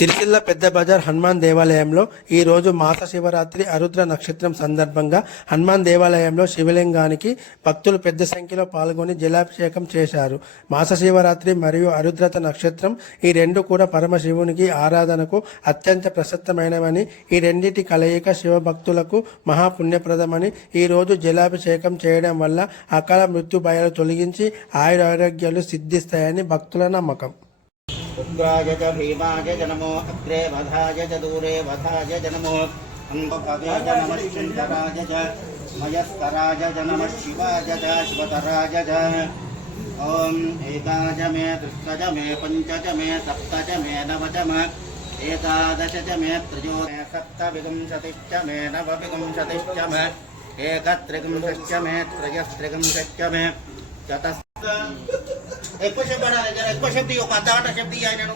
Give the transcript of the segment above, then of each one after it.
సిరిసిల్ల పెద్ద బజార్ హనుమాన్ దేవాలయంలో ఈ రోజు మాస శివరాత్రి ఆరుద్ర నక్షత్రం సందర్భంగా హనుమాన్ దేవాలయంలో శివలింగానికి భక్తులు పెద్ద సంఖ్యలో పాల్గొని జలాభిషేకం చేశారు. మాస శివరాత్రి మరియు ఆరుద్రత నక్షత్రం ఈ రెండు కూడా పరమశివునికి ఆరాధనకు అత్యంత ప్రసిద్ధమైనవని, ఈ రెండింటి కలయిక శివభక్తులకు మహాపుణ్యప్రదమని, ఈ రోజు జలాభిషేకం చేయడం వల్ల అకాల మృత్యు భయాలు తొలగించి ఆయురారోగ్యాలు సిద్ధిస్తాయని భక్తుల నమ్మకం. उग्राय च भीमाय च नमो अग्रे वधाय च दूरे वधाय च नमो अम्बभवे च नमः शङ्कराय च मयस्कराय च नमः शिवाय च शिवतराय च ॐ एकाच मे दृष्टज मे पञ्च च मे सप्त च मे नव च मे एकादश च मे त्रयो मे सप्तविंशतिश्च मे नवविंशतिश्च मे एकत्रिंशश्च मे त्रयस्त्रिंशश्च मे चतुः ఎక్కువ శబ్ద ఎక్కువ శబ్ది ఒక అర్ధగంట శబ్ది నేను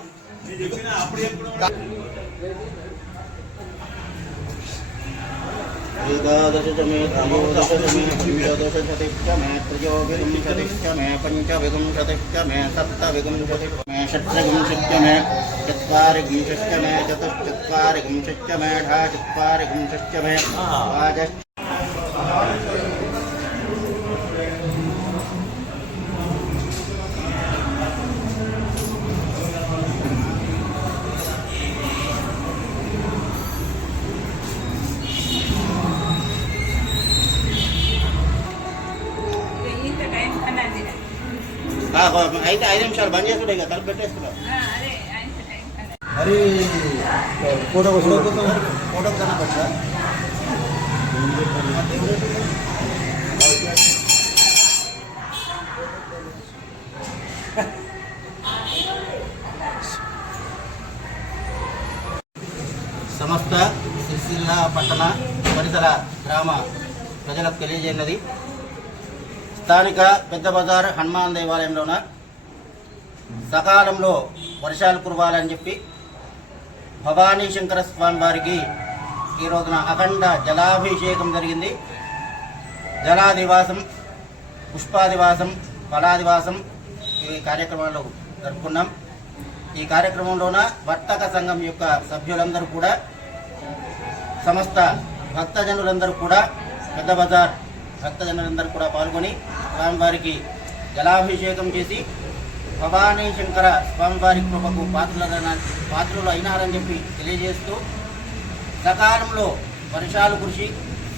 ఏకాదశ మే త్రయోదశ మే పంచదశ శతిశ్చ మే త్రయోవింశతిశ్చ మే పంచవింశతిశ్చ మే సప్తవింశతిశ్చ మే షట్వింశతిశ్చ మే చత్వారివింశతిశ్చ మే చతుశ్చత్వారివింశతిశ్చ మే षट्चत्वारिंशश्च మే ద్వాదశ అయితే 5 నిమిషాలు బంద్ చేసుకుంటే ఇంకా తలుపు పెట్టేసుకున్నాం. మరి ఫోటో కన్నా పెట్టా సమస్త సిరిసిల్ల పట్టణ పరిసర గ్రామ ప్రజలకు తెలియజేయనది, స్థానిక పెద్ద బజార్ హనుమాన్ దేవాలయంలోన సకాలంలో వర్షాలు కురవాలని చెప్పి భవానీ శంకర స్వామి వారికి ఈ రోజున అఖండ జలాభిషేకం జరిగింది. జలాదివాసం, పుష్పాదివాసం, ఫలాదివాసం ఇవి కార్యక్రమాలు జరుపుకున్నాం. ఈ కార్యక్రమంలోన వర్తక సంఘం యొక్క సభ్యులందరూ కూడా, సమస్త భక్తజనులందరూ కూడా, పెద్ద బజార్ భక్తజనులందరూ కూడా పాల్గొని స్వామివారికి జలాభిషేకం చేసి భవానీ శంకర స్వామివారి కృపకు పాత్రులు అయినారని చెప్పి తెలియజేస్తూ, సకాలంలో వర్షాలు కురిసి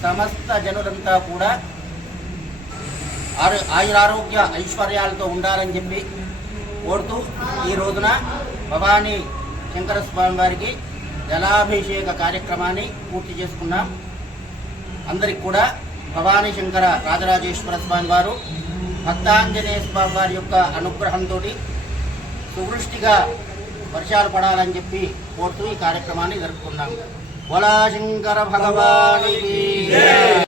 సమస్త జనులంతా కూడా ఆయురారోగ్య ఐశ్వర్యాలతో ఉండాలని చెప్పి కోరుతూ ఈ రోజున భవానీ శంకర స్వామివారికి జలాభిషేక కార్యక్రమాన్ని పూర్తి చేసుకున్నాం. అందరికి కూడా భవానీ శంకర రాజరాజేశ్వర స్వామి వారు, భక్తాంజనేయ స్వామి వారి యొక్క అనుగ్రహంతో సువృష్టిగా వర్షాలు పడాలని చెప్పి కోరుతూ ఈ కార్యక్రమాన్ని జరుపుకున్నాం. బోలా శంకర భగవానికి.